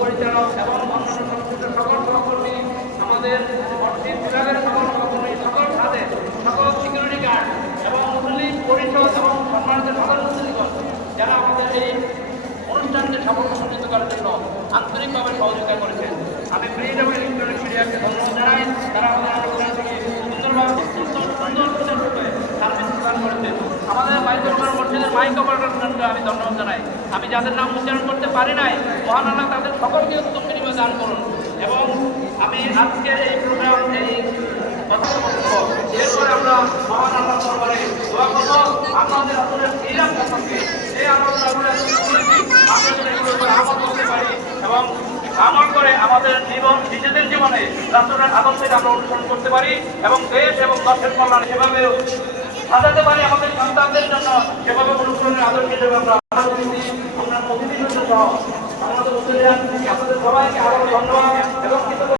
পরিচালক এবং সংশ্লিষ্ট সকল সহকর্মী আমাদের অর্থিক বিভাগের সকল সহকর্মী, সকল সকল সিকিউরিটি গার্ড এবং মুসলিম পরিষদ এবং সম্মানিত সকল মুসলিমগণ, যারা আমাদের এই অনুষ্ঠানকে সাফল্যমণ্ডিত করার জন্য আন্তরিকভাবে সহযোগিতা করেছেন। আমি প্রিন্ট এবং ইলেকট্রনিক মিডিয়াকে ধন্যবাদ জানাই তারা আমাদের অনুষ্ঠানটিকে সুন্দরভাবে সুন্দর সুন্দর সার্ভিস প্রদান করেছেন, আমাদের বাইতুল্লাহ মসজিদের আমি ধন্যবাদ জানাই। আমি যাদের নাম উচ্চারণ করতে পারি নাই মহান আল্লাহ তাদের সকলকে উত্তম বিনিময় দান করুন। এবং আমি আজকের এই প্রোগ্রাম এই এরপরে আমরা মহান আল্লাহ দরবারে দোয়া করব। আপনাদের আপনাদের এই রাস্তা এই আমরা যেন এগুলোর উপর আমল করতে পারি। এবং আমল করে আমাদের জীবন, নিজেদের জীবনে রাষ্ট্রের আদর্শে আমরা অনুসরণ করতে পারি। এবং দেশ এবং দশের কল্যাণ সেভাবে সাজাতে পারি আমাদের সন্তানদের জন্য। সেভাবে অনুসরণের আদর্শ হিসেবে আমরা আমরা প্রতিনিধিত্ব সহ আমাদের আপনাদের সবাইকে আরও ধন্যবাদ।